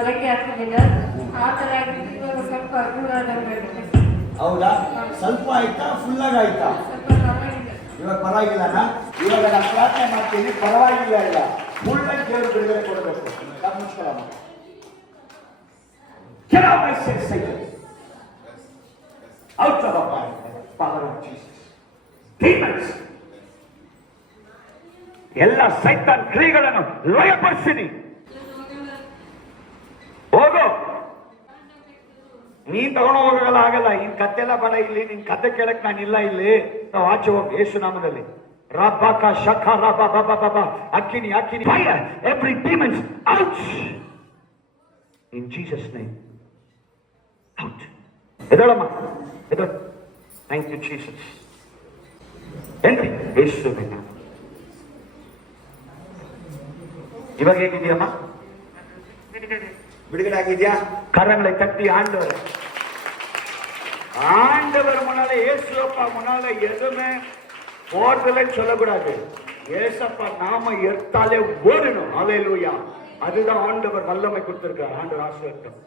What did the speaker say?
ಹೊರಗೆ ಹಾಕಲಿಲ್ಲ. ಆ ಥರ ಆಗಿದ್ದು ಇವಾಗ ಸ್ವಲ್ಪ ದೂರ ಆದಂಗಾಗಿದೆ. ಹೌದಾ? ಸ್ವಲ್ಪ ಆಯ್ತಾ, ಫುಲ್ ಆಗಿ ಆಯ್ತಾ? ಸ್ವಲ್ಪ ಪರವಾಗಿಲ್ಲ. ಇವಾಗ ಪರವಾಗಿಲ್ಲನಾ? ಇವಾಗ ನಾನು ಪ್ರಾರ್ಥನೆ ಮಾಡ್ತೀನಿ, ಪರವಾಗಿಲ್ಲ ಇಲ್ಲ, ಫುಲ್ ಆಗಿ ದೇವರು ಬಿಡುಗಡೆ ಕೊಡಬೇಕು. ನಮಸ್ಕಾರ. Get out my sin, Satan. Out of our Father of Jesus. Demons. ಎಲ್ಲ ಸೈತಾನ್ ಕ್ರಿಯೆಗಳನ್ನು ಲಯಪಡಿಸಿನಿ. ಹೋಗು. ನೀನ್ ತಗೊಂಡು ಹೋಗಲ್ಲ, ಆಗಲ್ಲ. ಇನ್ ಕತ್ತೆಲ್ಲ ಬೇಡ ಇಲ್ಲಿ, ನಿನ್ ಕತೆ ಕೇಳಕ್ ನಾನು ಇಲ್ಲ ಇಲ್ಲಿ. ನಾವು ಆಚೆ ಹೋಗಿ ಯೇಸು ನಾಮದಲ್ಲಿ ರಬ್ಬಕ ಶಖ ರಬ ಬಬ ಬಬ ಅಕ್ಕಿನಿ ಅಕ್ಕಿನಿ fire every demons out in Jesus name. Out. ಎದಳಮ್ಮ, ಎದಳು. Thank you Jesus. ಏನ್ರಿ ಯೇಸುವಿನ ನಾಮ. ಇವಾಗ ಹೇಗಿದೆಯಮ್ಮ? விடுதலை ஆகியா? கரங்களை தட்டி ஆண்டவர் முன்னால ஏசுப்பா முன்னால எதுவுமே போறதில்லைன்னு சொல்லக்கூடாது. ஏசப்பா நாம எடுத்தாலே ஓடணும். ஹல்லேலூயா. அதுதான் ஆண்டவர் வல்லமை கொடுத்திருக்கார். ஆண்டவர் ஆசீர்வதிக்கட்டும்.